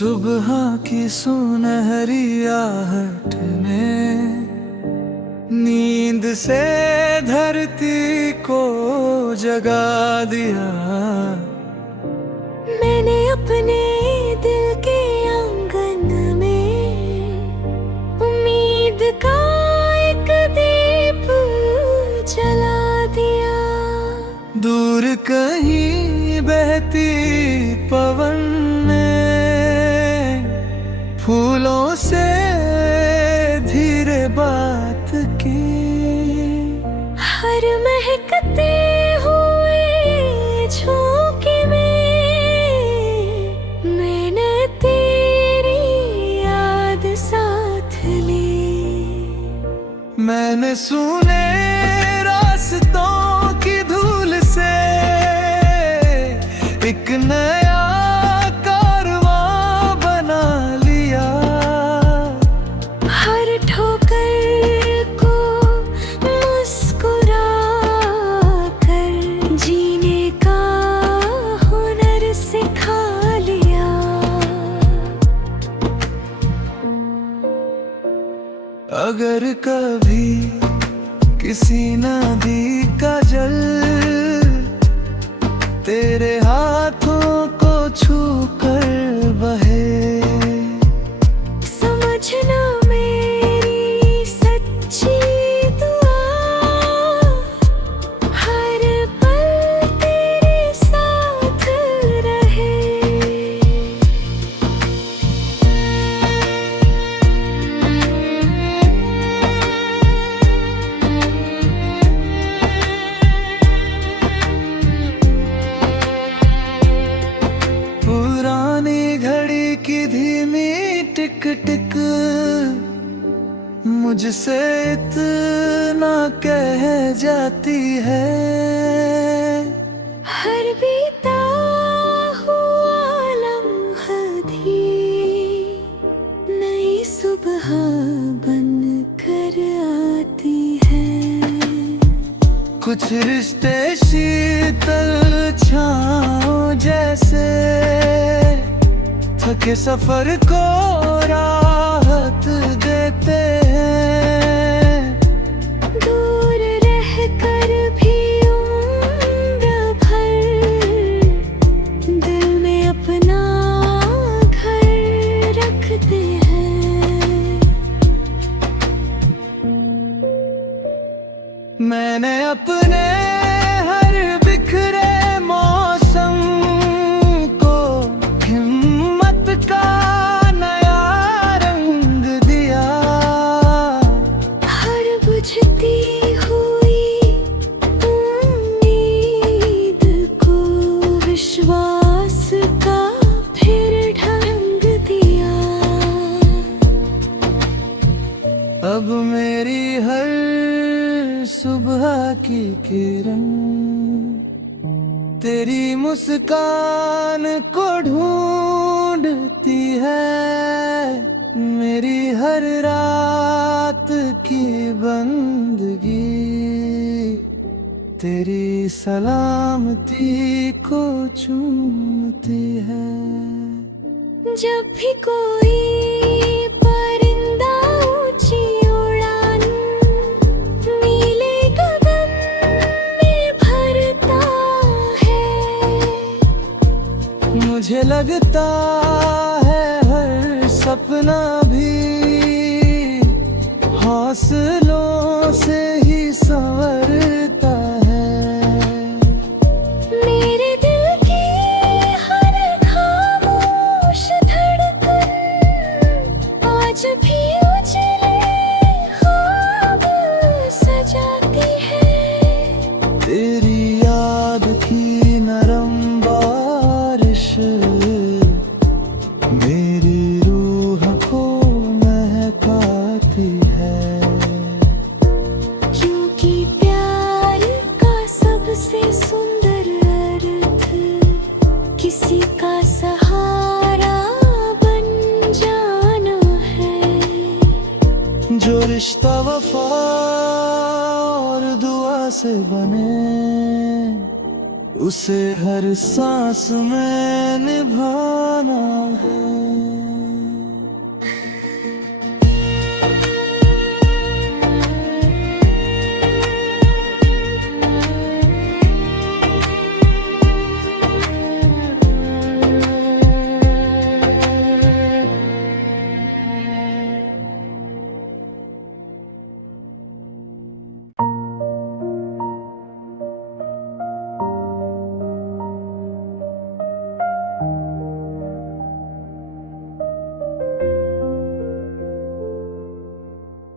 सुबह की सुनहरी आहट ने नींद से धरती को जगा दिया। मैंने अपने दिल के आंगन में उम्मीद का एक दीप जला दिया। दूर कहीं बहती पवन ने फूलों से धीरे बात की। हर महकते हुए झोंके में मैंने तेरी याद साथ ली। मैंने सुने रास्तों की धूल से एक नया कारवां बना लिया। हर ठोकर को मुस्कुरा कर जीने का हुनर सिखा लिया। अगर कभी किसी नदी का जल तेरे हाथों को छू कर बहे, समझना मेरी सच्ची दुआ हर पल तेरे साथ रहे। पुरानी घड़ी की धीमी टिक टिक मुझसे इतना कह जाती है। हर बीता हुआ लम्हा भी नई सुबह बन कर आती है। कुछ रिश्ते शीतल छाँव जैसे थके सफर को राहत देते हैं। दूर रह कर भी उम्र भर दिल में अपना घर रखते हैं। मैंने अपने हर बिखरे मौसम को हिम्मत का नया रंग दिया। हर बुझती हुई उम्मीद को विश्वास का फिर ढंग दिया। अब मेरी हर सुबह की किरण तेरी मुस्कान को ढूंढती है। मेरी हर रात की बंदगी तेरी सलामती को चूमती है। जब भी कोई परिंदा ऊंची उड़ान नीले गगन में भरता है, मुझे लगता है हर सपना भी हौसलों से ही संवरता है। मेरे दिल की हर खामोश धड़कन आज भी उजले ख्वाब सजाती है। तेरी याद की नरम बारिश मेरी रूह को महकाती है। क्योंकि प्यार का सबसे सुंदर अर्थ किसी का सहारा बन जाना है। जो रिश्ता वफा और दुआ से बने उसे हर सांस में निभाना है।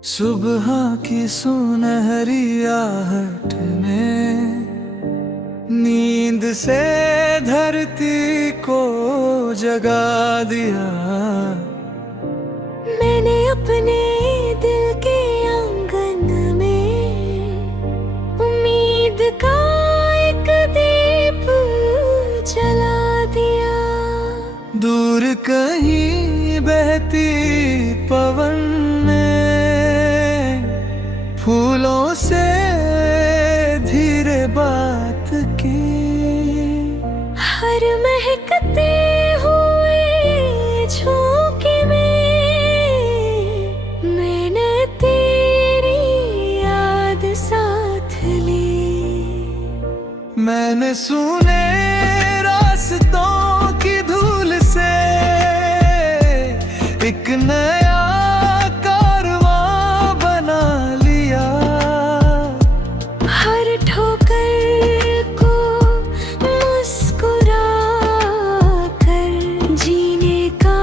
सुबह की सुनहरी आहट ने नींद से धरती को जगा दिया। मैंने अपने दिल के आंगन में उम्मीद का एक दीप जला दिया। दूर कहीं बहती पवन ने फूलों से धीरे बात की। हर महकते हुए झोंके में मैंने तेरी याद साथ ली। मैंने सुने रास्तों की धूल से एक नया कारवां बना लिया। हर ठोकर को मुस्कुरा कर जीने का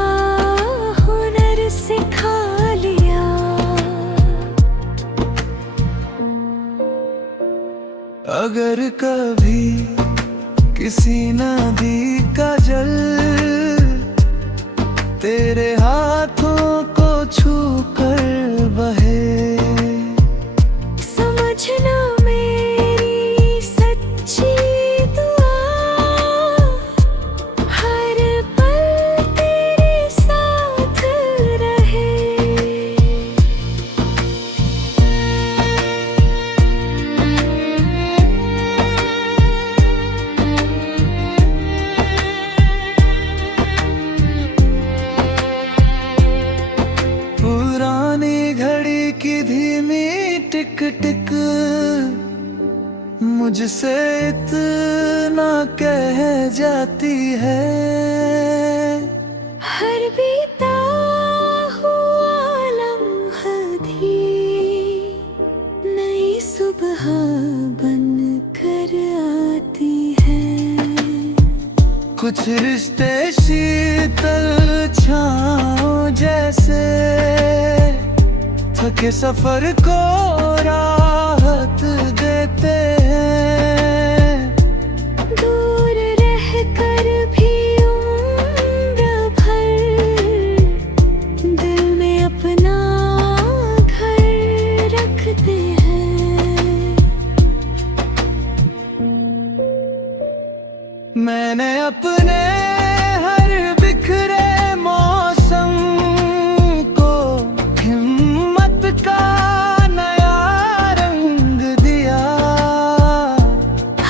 हुनर सिखा लिया। अगर कभी किसी नदी का जल तेरे हाथों को छू कर बहे, समझना मेरी सच्ची दुआ हर पल तेरे साथ रहे। पुरानी घड़ी की धीमी टिक टिक मुझसे इतना कह जाती है। हर बीता हुआ लम्हा भी नई सुबह बन कर आती है। कुछ रिश्ते शीतल छाँव जैसे थके सफर को राहत देते हैं। दूर रह कर भी उम्र भर दिल में अपना घर रखते हैं। मैंने अपने हर बिखरे मौसम को हिम्मत का नया रंग दिया।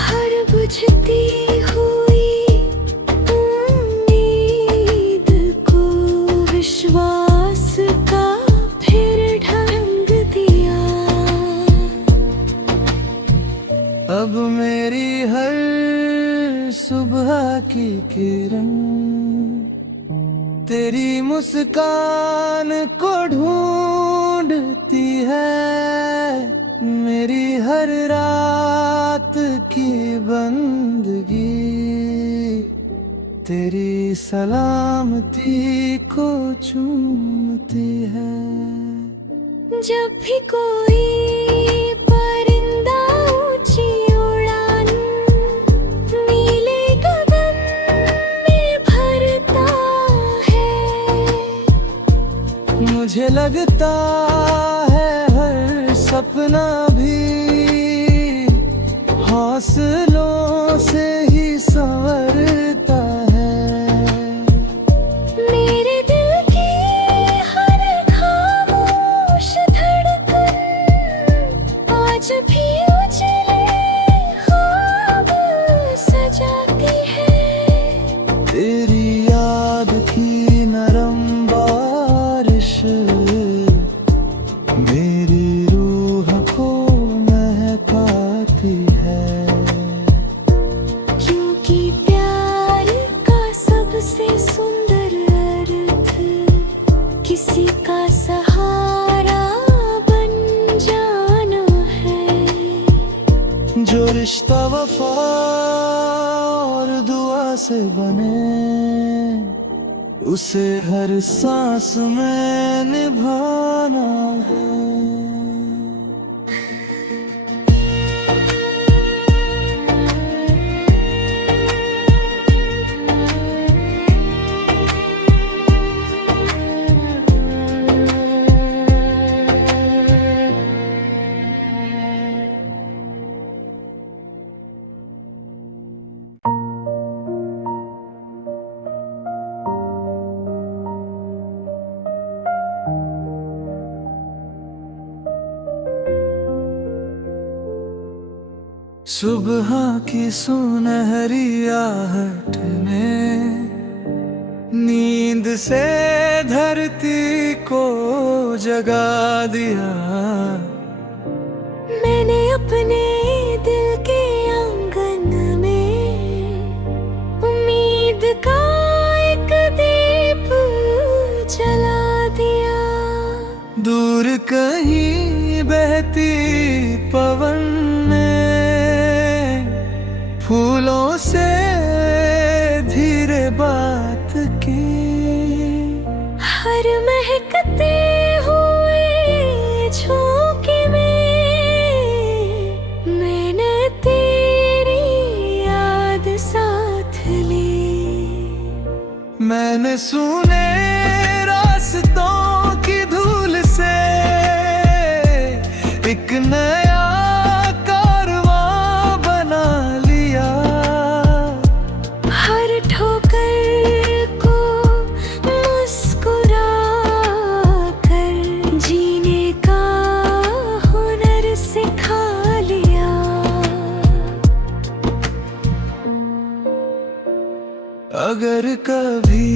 हर बुझती हुई उम्मीद को विश्वास का फिर ढंग दिया। अब मेरी हर सुबह की किरण तेरी मुस्कान को ढूंढती है। मेरी हर रात की बंदगी तेरी सलामती को चूमती है। जब भी कोई परिंदा ऊंची उड़ान नीले गगन में भरता है, मुझे लगता है हर सपना भी हौसलों से ही संवरता है। मेरे दिल की हर खामोश धड़कन आज भी उजले ख्वाब सजाती है। तेरी याद की नरम बारिश मेरी रूह को महकाती है। क्योंकि प्यार का सबसे सुंदर अर्थ किसी का सहारा बन जाना है। जो रिश्ता वफा और दुआ से बने उसे हर सांस में निभाना है। सुबह की सुनहरी आहट ने नींद से धरती को जगा दिया। मैंने अपने दिल के आंगन में उम्मीद का एक दीप जला दिया। दूर कहीं बहती पवन ने फूलों से धीरे बात की। हर महकते हुए झोंके में मैंने तेरी याद साथ ली। मैंने सुने रास्तों की धूल से एक नया कारवां बना लिया। हर ठोकर को मुस्कुरा कर जीने का हुनर सिखा लिया। अगर कभी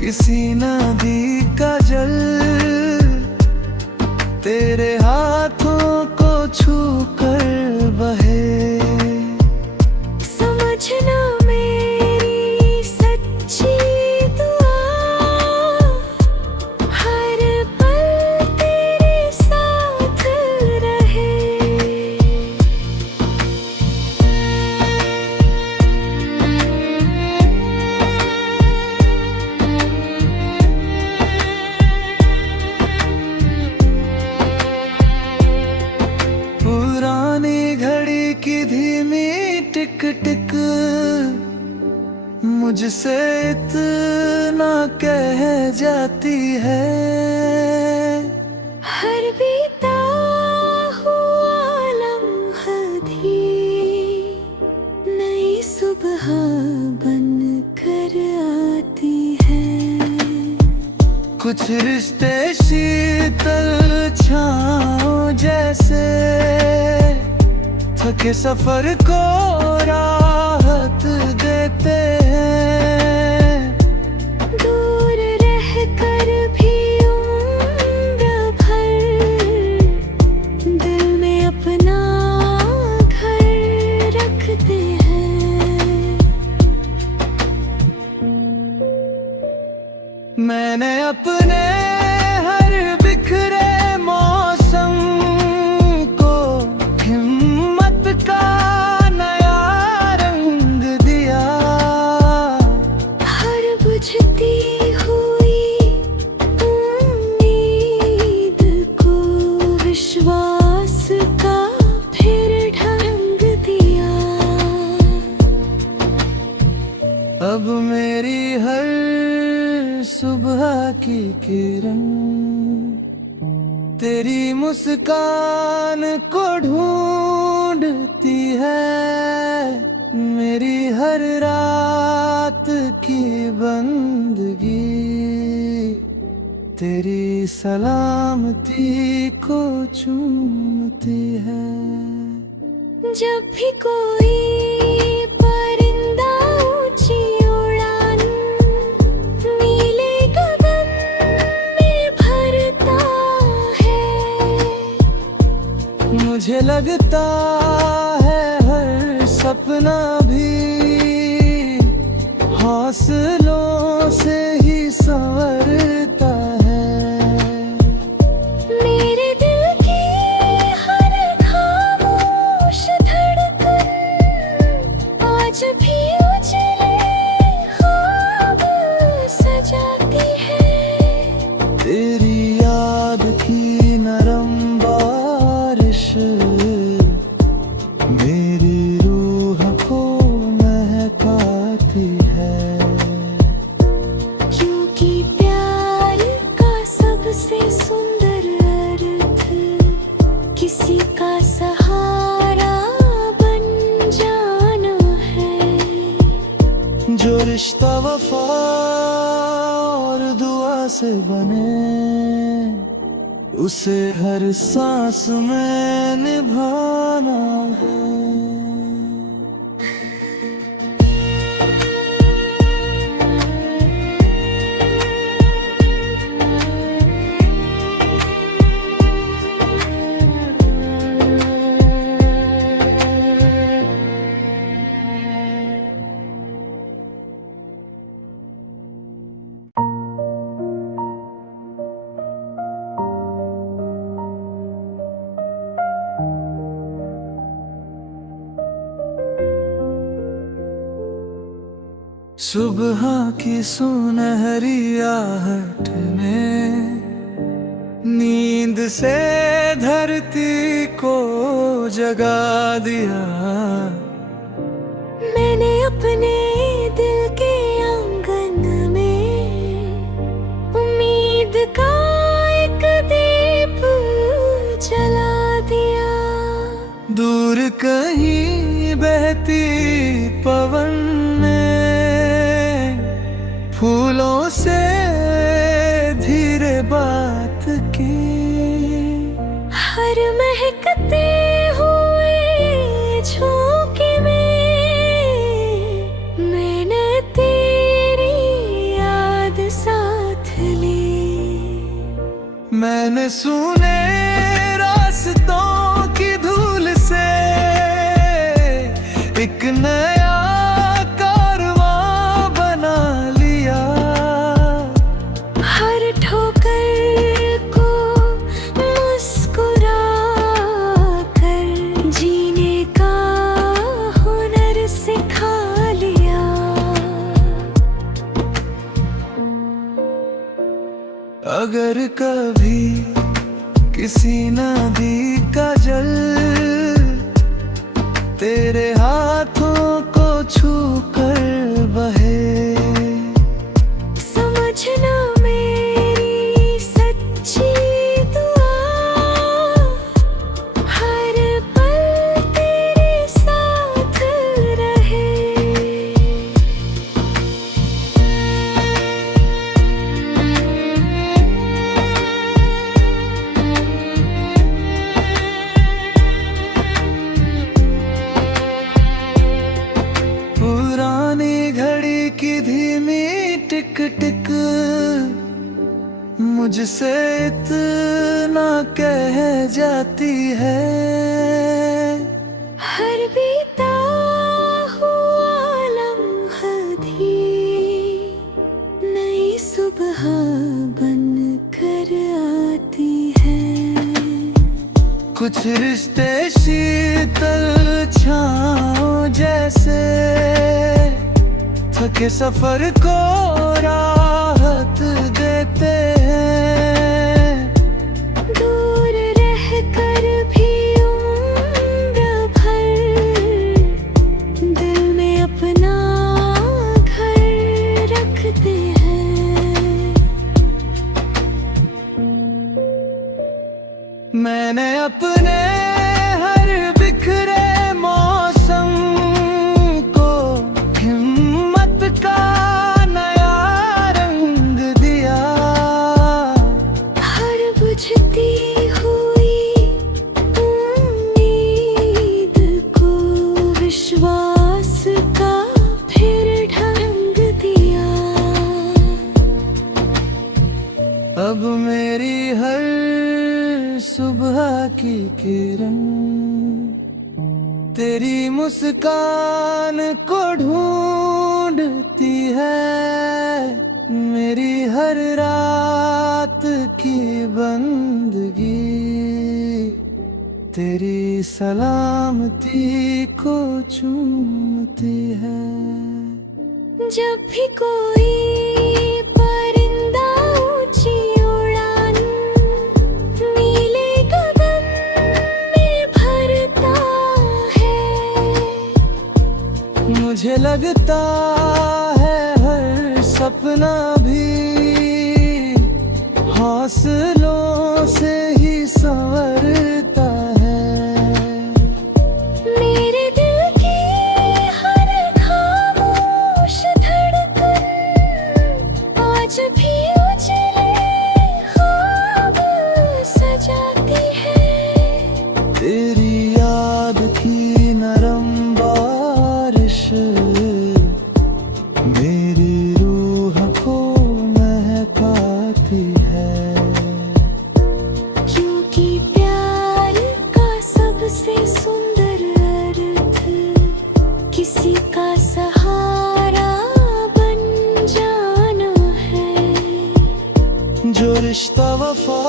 किसी नदी का जल तेरे हाथों को छू कर बहे, समझना मेरी सच्ची दुआ हर पल तेरे साथ रहे। पुरानी घड़ी की धीमी टिक टिक मुझसे इतना कह जाती है। हर बीता हुआ लम्हा भी नई सुबह बन कर आती है। कुछ रिश्ते शीतल छाँव जैसे थके सफर को राहत देते हैं। दूर रह कर भी उम्र भर दिल में अपना घर रखते हैं। मैंने अपने हर बिखरे मौसम को हिम्मत का नया रंग दिया। हर बुझती हुई उम्मीद को विश्वास का फिर ढंग दिया। अब मेरी हर सुबह की किरण तेरी मुस्कान को ढूंढती है। मेरी हर रात की बंदगी तेरी सलामती को चूमती है। जब भी कोई परिंदा ऊंची उड़ान नीले गगन में भरता है, मुझे लगता है हर सपना भी हौसलों से ही संवरता है। मेरे दिल की हर खामोश धड़कन आज भी उजले ख्वाब सजाती है। तेरी याद की नरम बारिश मेरी रूह को महकाती है। क्योंकि प्यार का सबसे सुंदर अर्थ किसी का सहारा बन जाना है। जो रिश्ता वफा और दुआ से बने उसे हर सांस में निभाना है। सुबह की सुनहरी आहट ने नींद से धरती को जगा दिया। मैंने अपने दिल के आंगन में उम्मीद का एक दीप जला दिया। दूर कहीं बहती पवन ने फूलों से धीरे बात की। हर महकते हुए झोंके में मैंने तेरी याद साथ ली। मैंने सुने रास्तों की धूल से एक नया कारवां बना लिया। हर ठोकर को मुस्कुरा कर जीने का हुनर सिखा लिया। अगर कभी किसी नदी का जल तेरे हाथों को छू कर बहे, समझना मेरी सच्ची दुआ हर पल तेरे साथ रहे। पुरानी घड़ी की धीमी टिक टिक मुझसे इतना कह जाती है। हर बीता हुआ लम्हा भी नई सुबह बन कर आती है। कुछ रिश्ते शीतल छाँव जैसे थके सफर को राहत देते हैं। दूर रह कर भी उम्र भर दिल में अपना घर रखते हैं। मैंने अपने हर बिखरे मौसम को हिम्मत का नया रंग दिया। हर बुझती हुई उम्मीद को विश्वास का फिर ढंग दिया। अब मेरी हर सुबह की किरण तेरी मुस्कान को ढूंढती है। मेरी हर रात की बंदगी तेरी सलामती को चूमती है। जब भी कोई परिंदा ऊंची उड़ान नीले गगन में भरता है, मुझे लगता है हर सपना भी हौसलों से ही संवरता है। मेरे दिल की हर खामोश धड़कन आज भी उजले ख्वाब सजाती है। तेरी याद की नरम बारिश मेरी रूह को महकाती है। क्योंकि प्यार का सबसे सुंदर अर्थ किसी का सहारा बन जाना है। जो रिश्ता वफा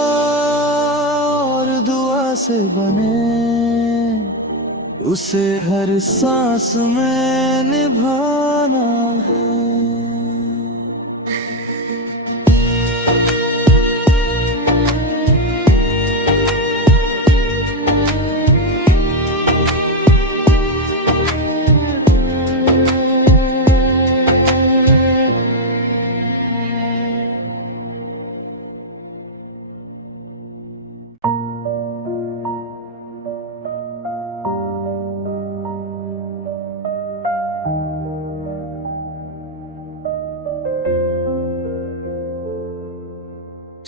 और दुआ से बने उसे हर सांस में निभाना है।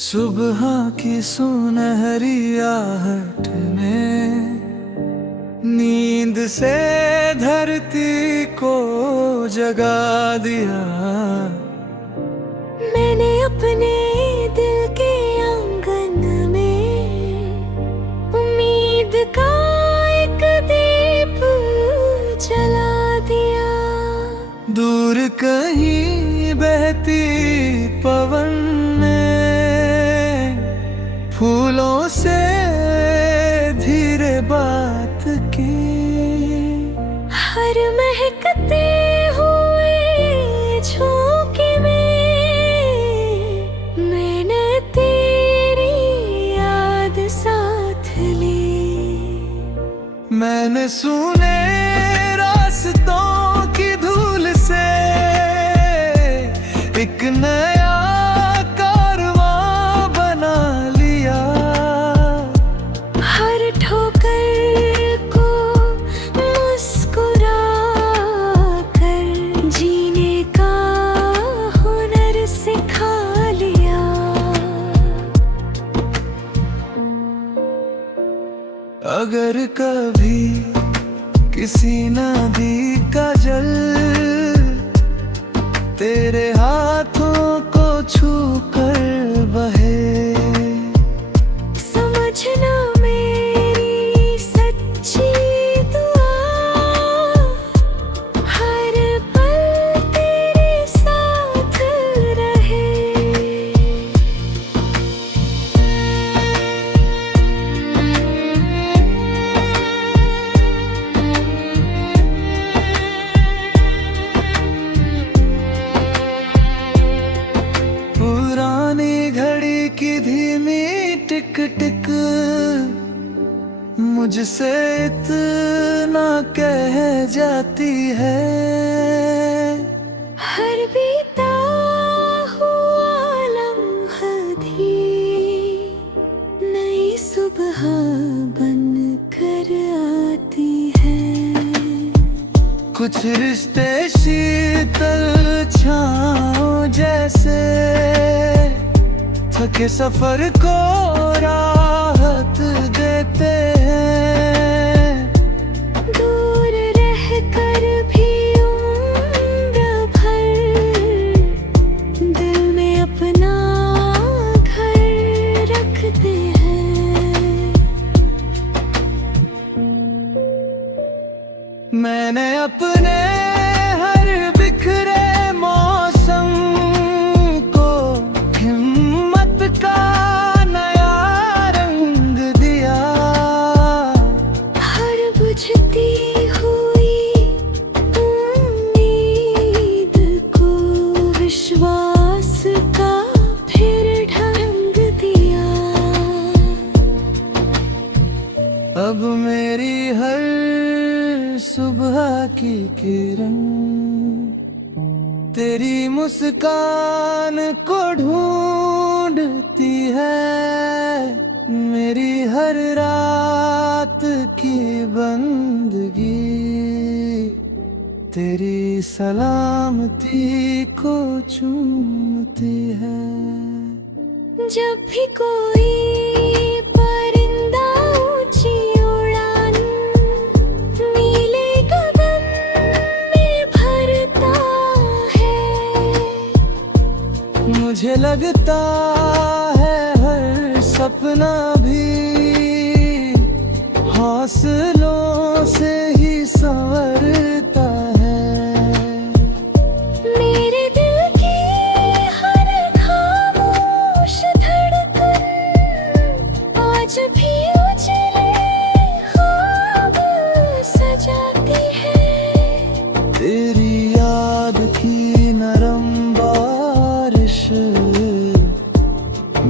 सुबह की सुनहरी आहट ने नींद से धरती को जगा दिया। मैंने अपने दिल के आंगन में उम्मीद का एक दीप जला दिया। दूर कहीं बहती पवन ने फूलों से धीरे बात की। हर महकते हुए झोंके में मैंने तेरी याद साथ ली। मैंने सुने रास्तों की धूल से एक नया कारवां बना लिया। हर ठोकर को मुस्कुरा कर जीने का हुनर सिखा लिया। अगर कभी किसी नदी का जल तेरे हाथों को छू कर बहे, समझना मेरी सच्ची दुआ हर पल तेरे साथ रहे। पुरानी घड़ी की धीमी टिक टिक मुझसे इतना कह जाती है। हर बीता हुआ लम्हा भी नई सुबह बन कर आती है। कुछ रिश्ते शीतल छाँव जैसे थके सफर को राहत देते हैं। दूर रह कर भी उम्र भर दिल में अपना घर रखते हैं। मैंने अपने हर बिखरे मौसम को हिम्मत का नया रंग दिया। हर बुझती हुई उम्मीद को विश्वास का फिर ढंग दिया। अब मेरी हर सुबह की किरण तेरी मुस्कान को ढूंढती है। मेरी हर रात की बंदगी तेरी सलामती को चूमती है। जब भी कोई परिंदा ऊंची उड़ान नीले गगन में भरता है, मुझे लगता है हर सपना भी हौसलों से ही संवरता है। मेरे दिल की हर खामोश धड़कन आज भी उजले ख्वाब सजाती है। तेरी याद की नरम बारिश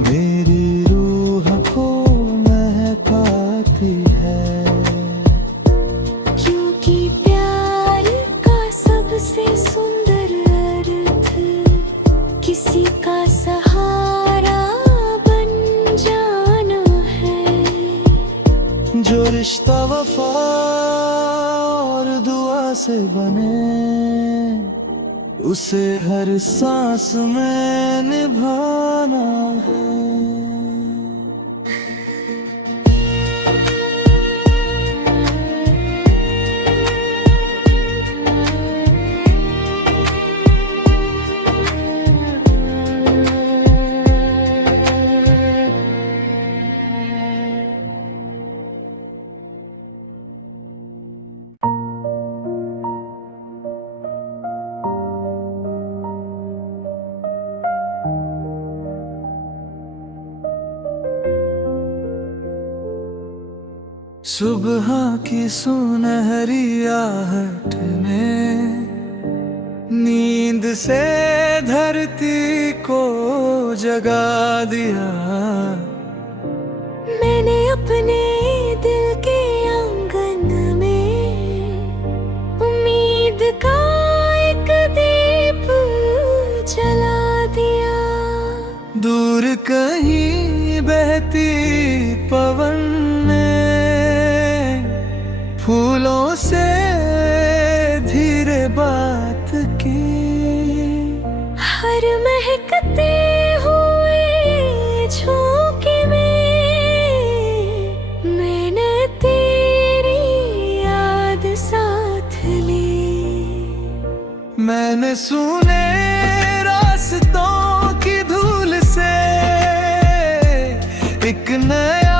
मेरी रूह को महकाती है। क्योंकि प्यार का सबसे सुंदर अर्थ किसी का सहारा बन जाना है। जो रिश्ता वफा और दुआ से बने उसे हर सांस में निभाना है। सुबह की सुनहरी आहट ने नींद से धरती को जगा दिया। मैंने अपने दिल के आंगन में उम्मीद का एक दीप जला दिया। दूर कहीं बहती पवन ने फूलों से धीरे बात की। हर महकते हुए झोंके में मैंने तेरी याद साथ ली। मैंने सुने रास्तों की धूल से एक नया